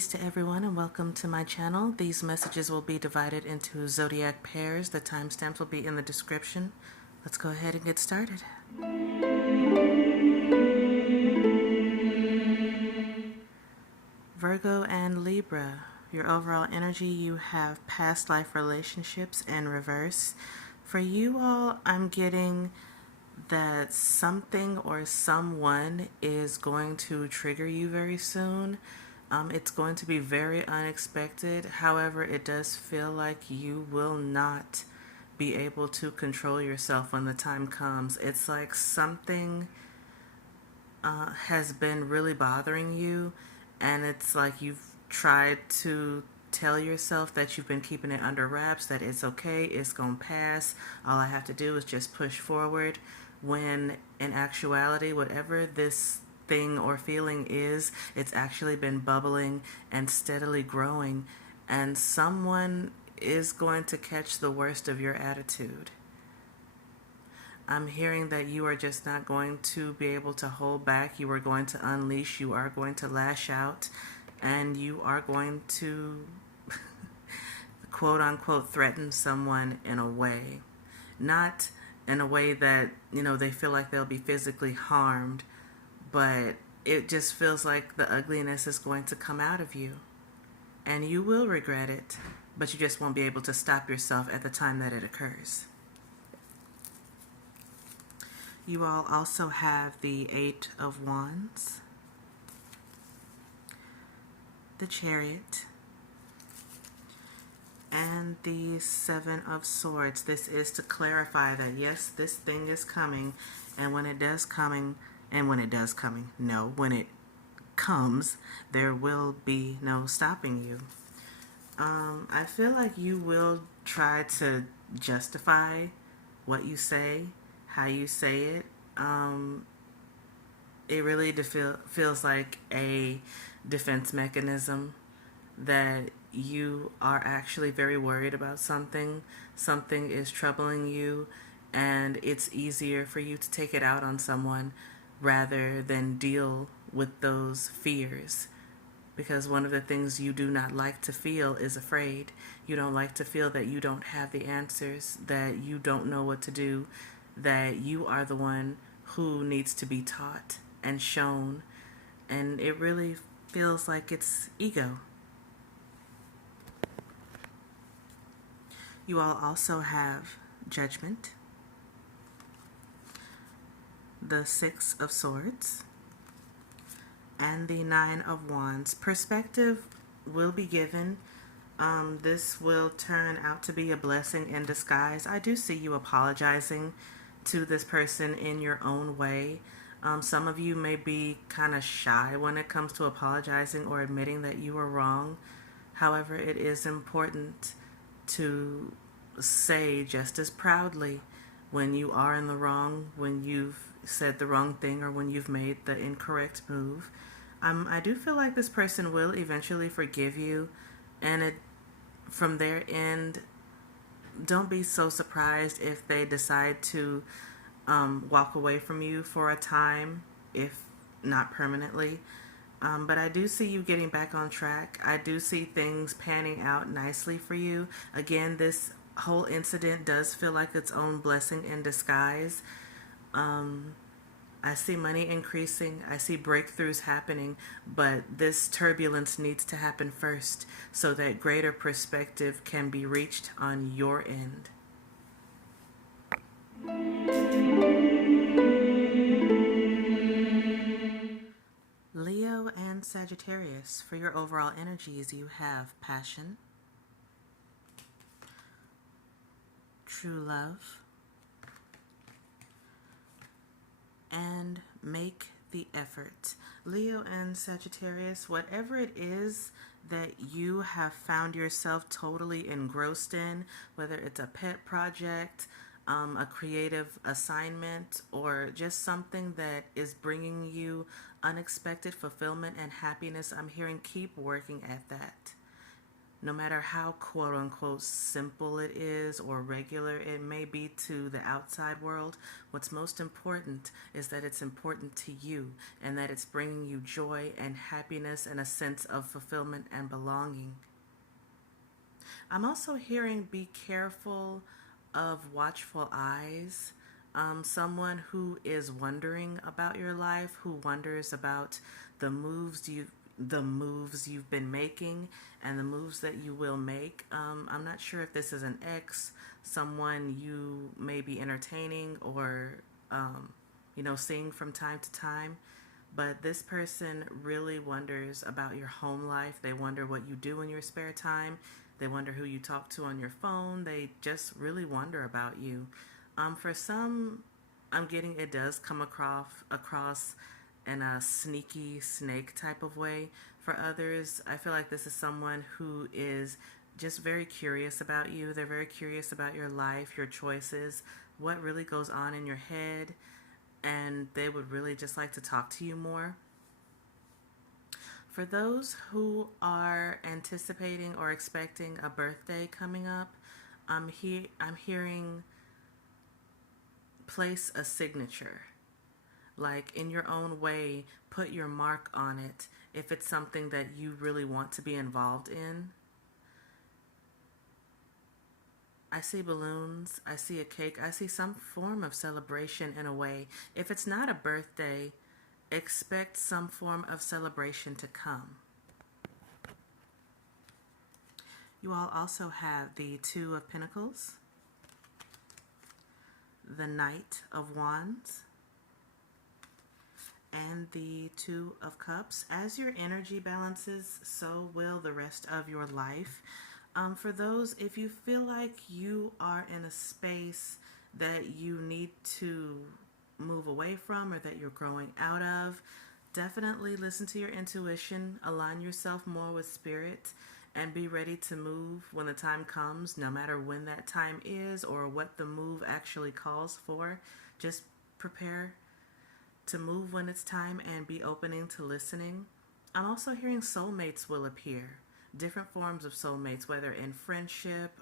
Peace to everyone and welcome to my channel. These messages will be divided into zodiac pairs. The timestamps will be in the description. Let's go ahead and get started. Virgo and Libra, your overall energy, you have past life relationships in reverse. For you all, I'm getting that something or someone is going to trigger you very soon. It's going to be very unexpected. However, it does feel like you will not be able to control yourself when the time comes. It's like something has been really bothering you, and it's like you've tried to tell yourself that you've been keeping it under wraps, that it's okay, it's gonna pass, all I have to do is just push forward, when in actuality, whatever this thing or feeling is, it's actually been bubbling and steadily growing, and someone is going to catch the worst of your attitude. I'm hearing that you are just not going to be able to hold back. You are going to unleash, you are going to lash out, and you are going to quote unquote threaten someone in a way. Not in a way that, they feel like they'll be physically harmed, but it just feels like the ugliness is going to come out of you. And you will regret it, but you just won't be able to stop yourself at the time that it occurs. You all also have the Eight of Wands, the Chariot, and the Seven of Swords. This is to clarify that yes, this thing is coming, and when it comes, there will be no stopping you. I feel like you will try to justify what you say, how you say it. It really feels like a defense mechanism, that you are actually very worried about something. Something is troubling you, and it's easier for you to take it out on someone rather than deal with those fears. Because one of the things you do not like to feel is afraid. You don't like to feel that you don't have the answers, that you don't know what to do, that you are the one who needs to be taught and shown. And it really feels like it's ego. You all also have Judgment, the Six of Swords, and the Nine of Wands. Perspective will be given. This will turn out to be a blessing in disguise. I do see you apologizing to this person in your own way. Some of you may be kind of shy when it comes to apologizing or admitting that you were wrong. However, it is important to say just as proudly when you are in the wrong, when you've said the wrong thing, or when you've made the incorrect move. I do feel like this person will eventually forgive you, and from their end, don't be so surprised if they decide to walk away from you for a time, if not permanently. But I do see you getting back on track. I do see things panning out nicely for you. Again, this whole incident does feel like its own blessing in disguise. I see money increasing. I see breakthroughs happening, but this turbulence needs to happen first so that greater perspective can be reached on your end. Leo and Sagittarius, for your overall energies, you have passion, true love, and make the effort. Leo and Sagittarius, whatever it is that you have found yourself totally engrossed in, whether it's a pet project, a creative assignment, or just something that is bringing you unexpected fulfillment and happiness, I'm hearing keep working at that. no matter how quote unquote simple it is or regular it may be to the outside world, what's most important is that it's important to you and that it's bringing you joy and happiness and a sense of fulfillment and belonging. I'm also hearing be careful of watchful eyes. Someone who is wondering about your life, who wonders about the moves you've been making and the moves that you will make. I'm not sure if this is an ex, someone you may be entertaining or seeing from time to time. But this person really wonders about your home life. They wonder what you do in your spare time. They wonder who you talk to on your phone. They just really wonder about you. For some, I'm getting it does come across in a sneaky snake type of way. For others, I feel like this is someone who is just very curious about you. They're very curious about your life, your choices, what really goes on in your head, and they would really just like to talk to you more. For those who are anticipating or expecting a birthday coming up, I'm hearing place a signature. Like in your own way, put your mark on it if it's something that you really want to be involved in. I see balloons, I see a cake, I see some form of celebration in a way. If it's not a birthday, expect some form of celebration to come. You all also have the Two of Pentacles, the Knight of Wands, and the Two of Cups. As your energy balances, so will the rest of your life. For those, if you feel like you are in a space that you need to move away from or that you're growing out of, definitely listen to your intuition, align yourself more with spirit, and be ready to move when the time comes, no matter when that time is or what the move actually calls for. Just prepare to move when it's time and be opening to listening. I'm also hearing soulmates will appear. Different forms of soulmates, whether in friendship,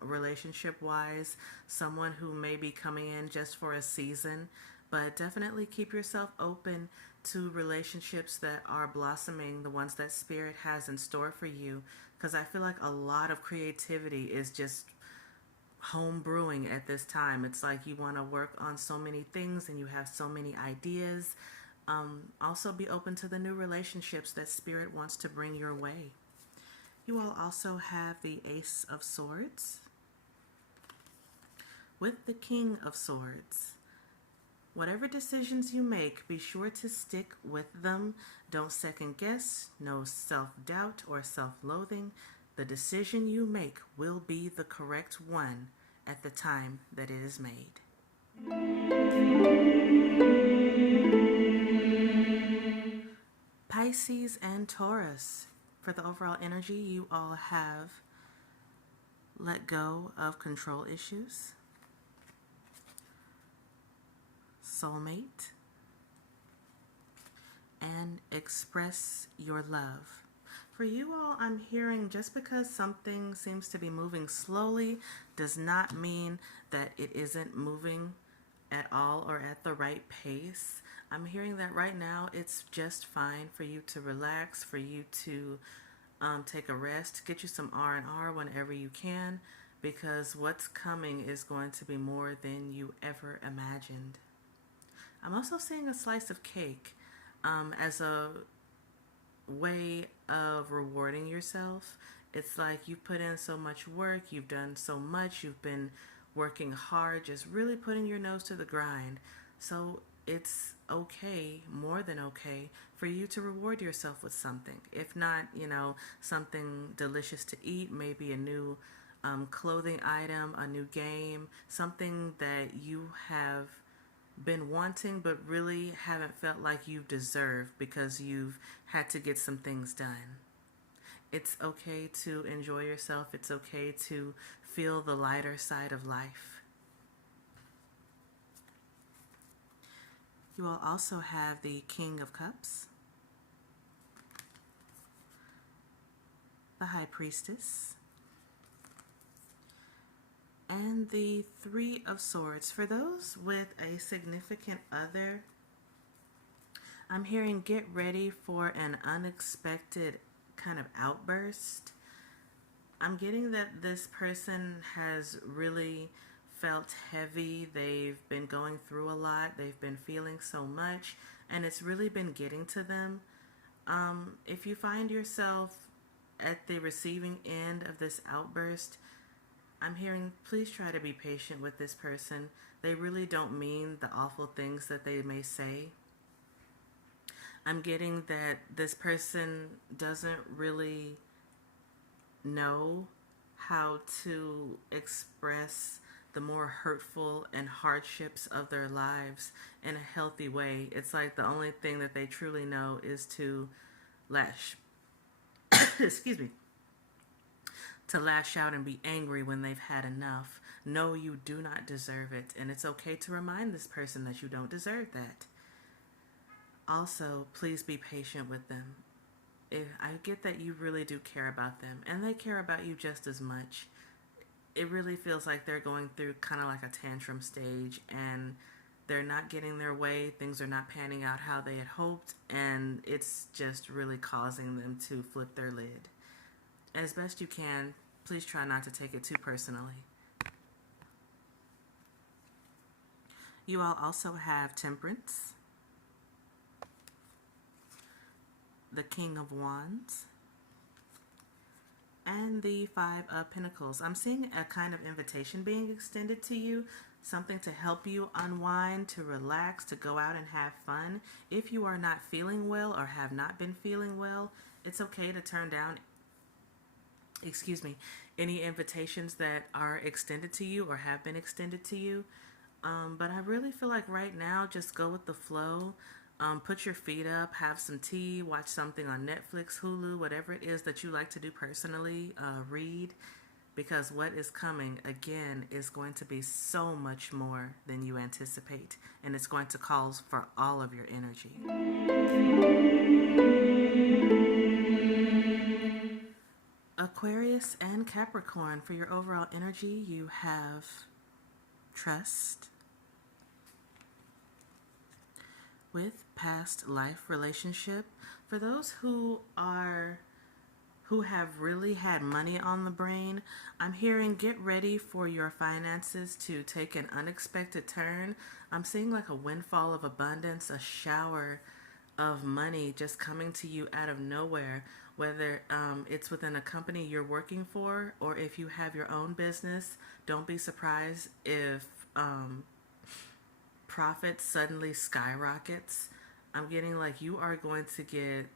relationship-wise, someone who may be coming in just for a season. But definitely keep yourself open to relationships that are blossoming, the ones that Spirit has in store for you. Because I feel like a lot of creativity is just home brewing at this time. It's like you want to work on so many things and you have so many ideas. Also be open to the new relationships that Spirit wants to bring your way. You all also have the Ace of Swords with the King of Swords. Whatever decisions you make, be sure to stick with them. Don't second guess, no self-doubt or self-loathing. The decision you make will be the correct one at the time that it is made. Pisces and Taurus. For the overall energy, you all have let go of control issues, soulmate, and express your love. For you all, I'm hearing just because something seems to be moving slowly does not mean that it isn't moving at all or at the right pace. I'm hearing that right now it's just fine for you to relax, for you to take a rest, get you some R&R whenever you can, because what's coming is going to be more than you ever imagined. I'm also seeing a slice of cake as a way of rewarding yourself. It's like you put in so much work, you've done so much, you've been working hard, just really putting your nose to the grind. So it's okay, more than okay, for you to reward yourself with something. If not, something delicious to eat, maybe a new clothing item, a new game, something that you have been wanting but really haven't felt like you've deserved because you've had to get some things done. It's okay to enjoy yourself. It's okay to feel the lighter side of life. You will also have the King of Cups, the High Priestess, and the Three of Swords. For those with a significant other, I'm hearing get ready for an unexpected kind of outburst. I'm getting that this person has really felt heavy. They've been going through a lot. They've been feeling so much, and it's really been getting to them. If you find yourself at the receiving end of this outburst, I'm hearing please try to be patient with this person. They really don't mean the awful things that they may say. I'm getting that this person doesn't really know how to express the more hurtful and hardships of their lives in a healthy way. It's like the only thing that they truly know is to lash excuse me, to lash out and be angry when they've had enough. No, you do not deserve it, and it's okay to remind this person that you don't deserve that. Also, please be patient with them. I get that you really do care about them, and they care about you just as much. It really feels like they're going through kind of like a tantrum stage, and they're not getting their way. Things are not panning out how they had hoped, and it's just really causing them to flip their lid. As best you can, please try not to take it too personally. You all also have Temperance, the King of Wands, and the Five of Pentacles. I'm seeing a kind of invitation being extended to you, something to help you unwind, to relax, to go out and have fun. If you are not feeling well or have not been feeling well, it's okay to turn down any invitations that are extended to you or have been extended to you. But I really feel like right now, just go with the flow. Put your feet up, have some tea, watch something on Netflix, Hulu, whatever it is that you like to do personally, read, because what is coming, again, is going to be so much more than you anticipate, and it's going to call for all of your energy. Aquarius and Capricorn, for your overall energy, you have Trust, with past life relationship. For those who have really had money on the brain, I'm hearing get ready for your finances to take an unexpected turn. I'm seeing like a windfall of abundance, a shower of money just coming to you out of nowhere, whether it's within a company you're working for, or if you have your own business. Don't be surprised if profit suddenly skyrockets. I'm getting like you are going to get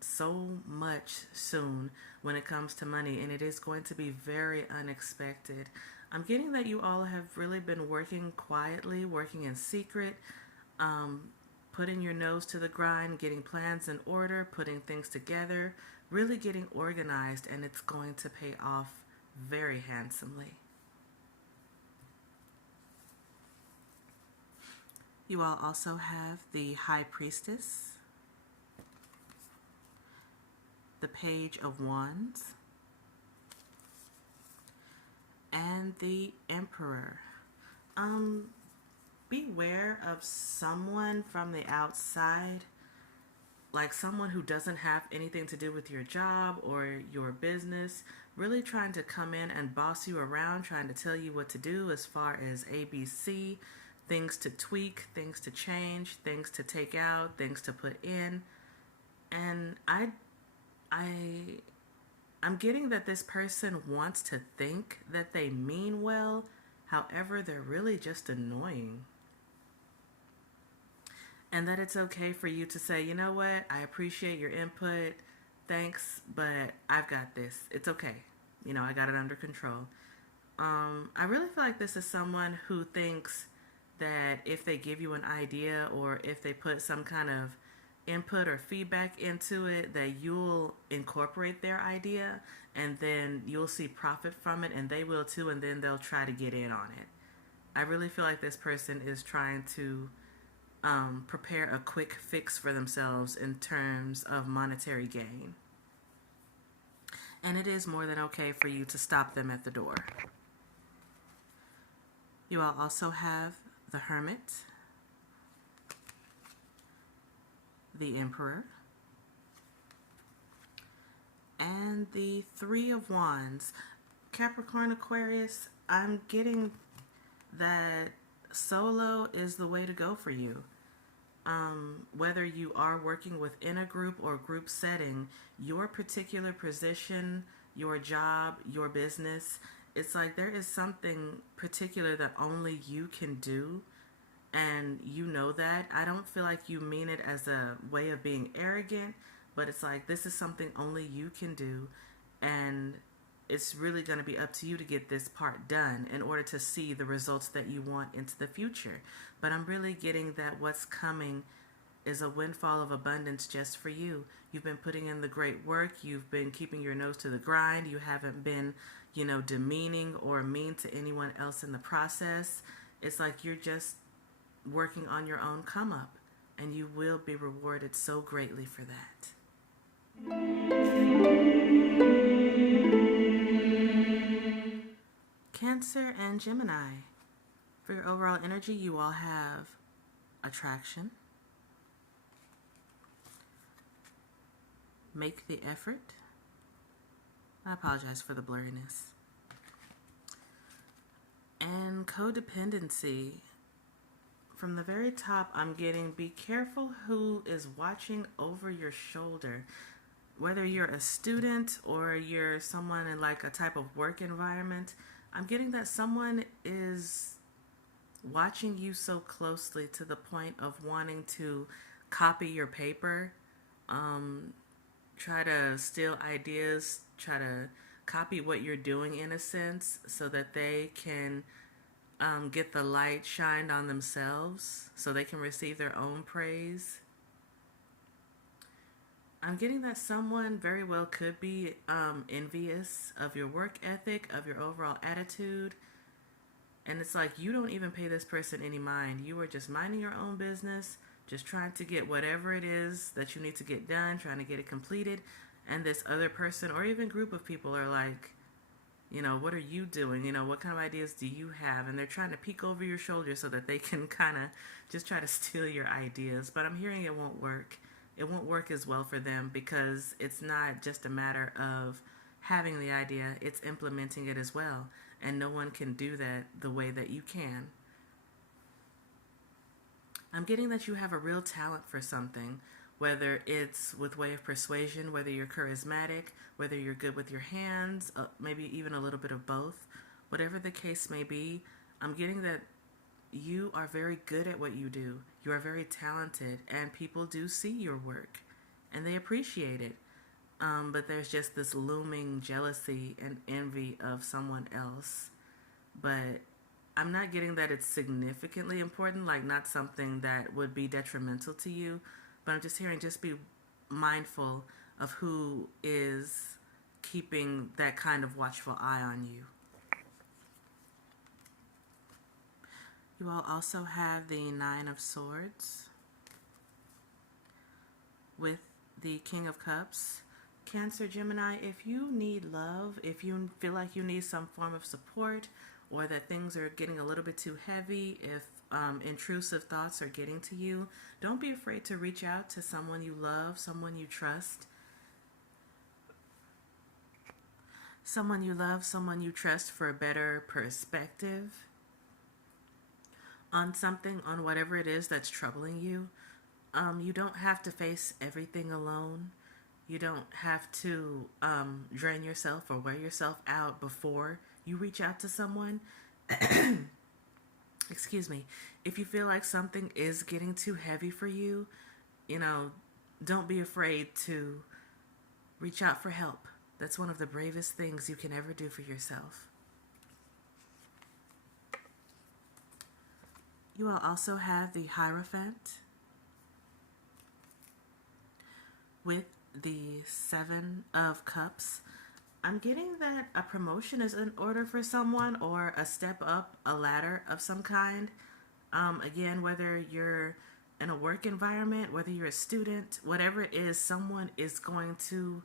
so much soon when it comes to money, and it is going to be very unexpected. I'm getting that you all have really been working quietly, working in secret, putting your nose to the grind, getting plans in order, putting things together, really getting organized, and it's going to pay off very handsomely. You all also have the High Priestess, the Page of Wands, and the Emperor. Beware of someone from the outside, like someone who doesn't have anything to do with your job or your business, really trying to come in and boss you around, trying to tell you what to do as far as ABC, things to tweak, things to change, things to take out, things to put in. And I'm getting that this person wants to think that they mean well, however, they're really just annoying. And that it's okay for you to say, you know what, I appreciate your input, thanks, but I've got this. It's okay. I got it under control. I really feel like this is someone who thinks that if they give you an idea or if they put some kind of input or feedback into it, that you'll incorporate their idea and then you'll see profit from it, and they will too, and then they'll try to get in on it. I really feel like this person is trying to prepare a quick fix for themselves in terms of monetary gain. And it is more than okay for you to stop them at the door. You all also have the Hermit, the Emperor, and the Three of Wands. Capricorn, Aquarius, I'm getting that solo is the way to go for you. Whether you are working within a group or group setting, your particular position, your job, your business, it's like there is something particular that only you can do, and you know that. I don't feel like you mean it as a way of being arrogant, but it's like this is something only you can do, and it's really going to be up to you to get this part done in order to see the results that you want into the future. But I'm really getting that what's coming is a windfall of abundance just for you. You've been putting in the great work. You've been keeping your nose to the grind. You haven't been, demeaning or mean to anyone else in the process. It's like you're just working on your own come up, and you will be rewarded so greatly for that. Cancer and Gemini. For your overall energy, you all have attraction, make the effort. I apologize for the blurriness. And codependency. From the very top, I'm getting be careful who is watching over your shoulder. Whether you're a student or you're someone in like a type of work environment, I'm getting that someone is watching you so closely to the point of wanting to copy your paper, try to steal ideas, try to copy what you're doing in a sense so that they can get the light shined on themselves so they can receive their own praise. I'm getting that someone very well could be envious of your work ethic, of your overall attitude. And it's like you don't even pay this person any mind. You are just minding your own business, just trying to get whatever it is that you need to get done, trying to get it completed. And this other person or even group of people are like, what are you doing? What kind of ideas do you have? And they're trying to peek over your shoulder so that they can kind of just try to steal your ideas. But I'm hearing it won't work. It won't work as well for them because it's not just a matter of having the idea, it's implementing it as well. And no one can do that the way that you can. I'm getting that you have a real talent for something, whether it's with way of persuasion, whether you're charismatic, whether you're good with your hands, maybe even a little bit of both. Whatever the case may be, I'm getting that you are very good at what you do. You are very talented, and people do see your work, and they appreciate it. But there's just this looming jealousy and envy of someone else. But I'm not getting that it's significantly important, like not something that would be detrimental to you. But I'm just hearing just be mindful of who is keeping that kind of watchful eye on you. You all also have the Nine of Swords with the King of Cups. Cancer, Gemini, if you need love, if you feel like you need some form of support or that things are getting a little bit too heavy, if intrusive thoughts are getting to you, don't be afraid to reach out to someone you love, someone you trust. Someone you love, someone you trust for a better perspective on something, on whatever it is that's troubling you. You don't have to face everything alone. You don't have to drain yourself or wear yourself out before you reach out to someone. Excuse me. If you feel like something is getting too heavy for you, don't be afraid to reach out for help. That's one of the bravest things you can ever do for yourself. You will also have the Hierophant with the Seven of Cups. I'm getting that a promotion is in order for someone or a step up a ladder of some kind. Again, whether you're in a work environment, whether you're a student, whatever it is, someone is going to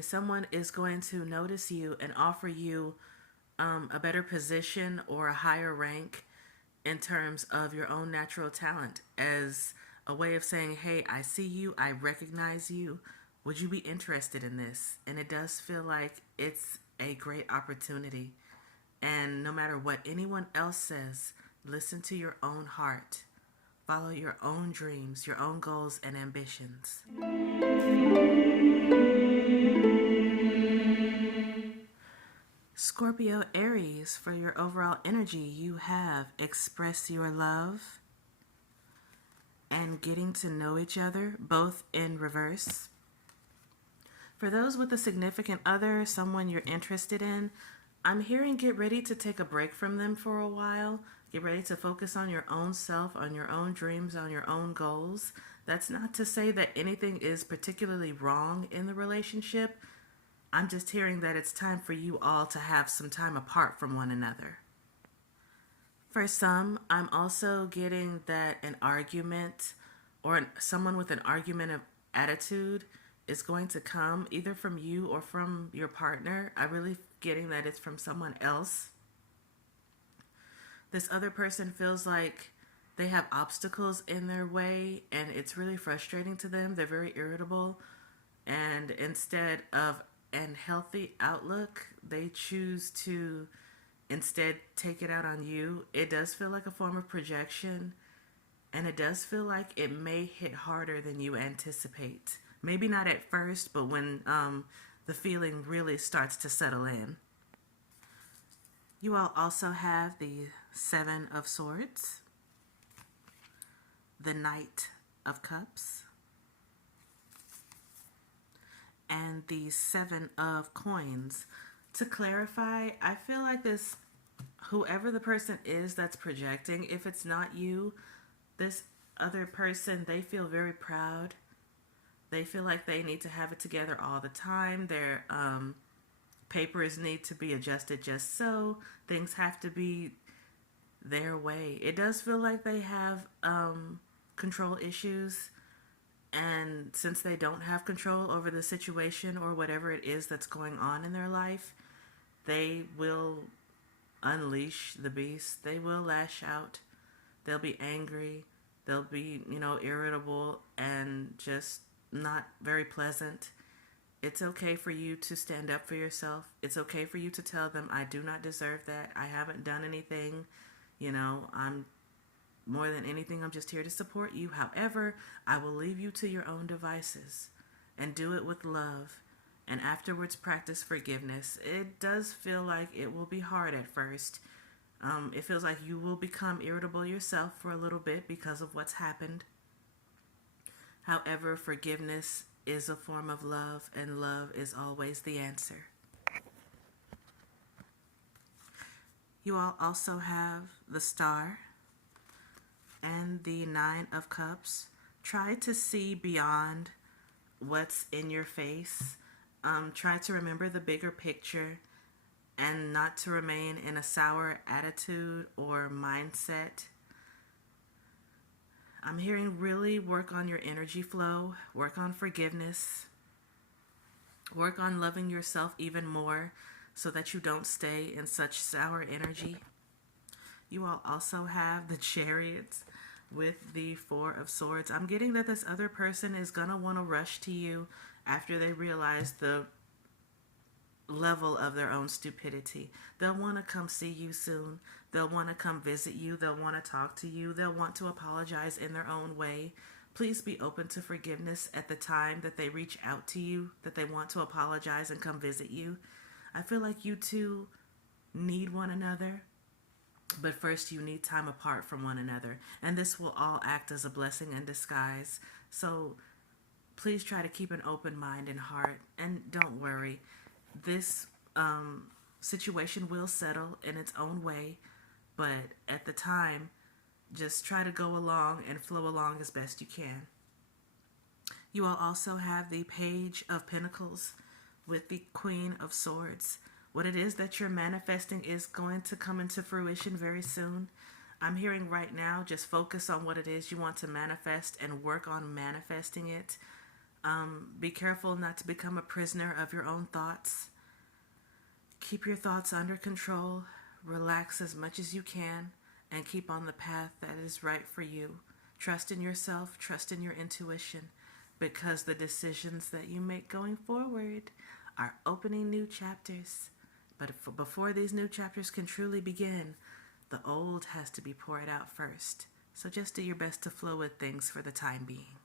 someone is going to notice you and offer you a better position or a higher rank in terms of your own natural talent, as a way of saying, hey, I see you, I recognize you. Would you be interested in this? And it does feel like it's a great opportunity. And no matter what anyone else says, listen to your own heart. Follow your own dreams, your own goals and ambitions. Scorpio Aries, for your overall energy, you have express your love and getting to know each other, both in reverse. For those with a significant other, someone you're interested in, I'm hearing get ready to take a break from them for a while. Get ready to focus on your own self, on your own dreams, on your own goals. That's not to say that anything is particularly wrong in the relationship. I'm just hearing that it's time for you all to have some time apart from one another. For some, I'm also getting that an argument or someone with an argumentative attitude is going to come either from you or from your partner. I'm really getting that it's from someone else. This other person feels like they have obstacles in their way and it's really frustrating to them. They're very irritable, and instead of an healthy outlook, they choose to instead take it out on you. It does feel like a form of projection, and it does feel like it may hit harder than you anticipate. Maybe not at first, but when the feeling really starts to settle in. You all also have the Seven of Swords, the Knight of Cups, and the Seven of Coins. To clarify, I feel like this, whoever the person is that's projecting, if it's not you, this other person, they feel very proud. They feel like they need to have it together all the time. Their papers need to be adjusted just so. Things have to be their way. It does feel like they have control issues. And since they don't have control over the situation or whatever it is that's going on in their life, they will unleash the beast. They will lash out. They'll be angry. They'll be, irritable and just not very pleasant. It's okay for you to stand up for yourself. It's okay for you to tell them, I do not deserve that. I haven't done anything. I'm more than anything, I'm just here to support you. However, I will leave you to your own devices and do it with love. And afterwards, practice forgiveness. It does feel like it will be hard at first. It feels like you will become irritable yourself for a little bit because of what's happened. However, forgiveness is a form of love, and love is always the answer. You all also have the Star and the Nine of Cups. Try to see beyond what's in your face. Try to remember the bigger picture and not to remain in a sour attitude or mindset. I'm hearing really work on your energy flow, work on forgiveness, work on loving yourself even more so that you don't stay in such sour energy. You all also have the Chariots with the Four of Swords. I'm getting that this other person is going to want to rush to you after they realize the level of their own stupidity. They'll want to come see you soon. They'll want to come visit you. They'll want to talk to you. They'll want to apologize in their own way. Please be open to forgiveness at the time that they reach out to you, that they want to apologize and come visit you. I feel like you two need one another, but first you need time apart from one another. And this will all act as a blessing in disguise. So please try to keep an open mind and heart. And don't worry. This situation will settle in its own way. But at the time, just try to go along and flow along as best you can. You will also have the Page of Pentacles with the Queen of Swords. What it is that you're manifesting is going to come into fruition very soon. I'm hearing right now, just focus on what it is you want to manifest and work on manifesting it. Be careful not to become a prisoner of your own thoughts. Keep your thoughts under control. Relax as much as you can and keep on the path that is right for you. Trust in yourself, trust in your intuition, because the decisions that you make going forward are opening new chapters. But before these new chapters can truly begin, the old has to be poured out first. So just do your best to flow with things for the time being.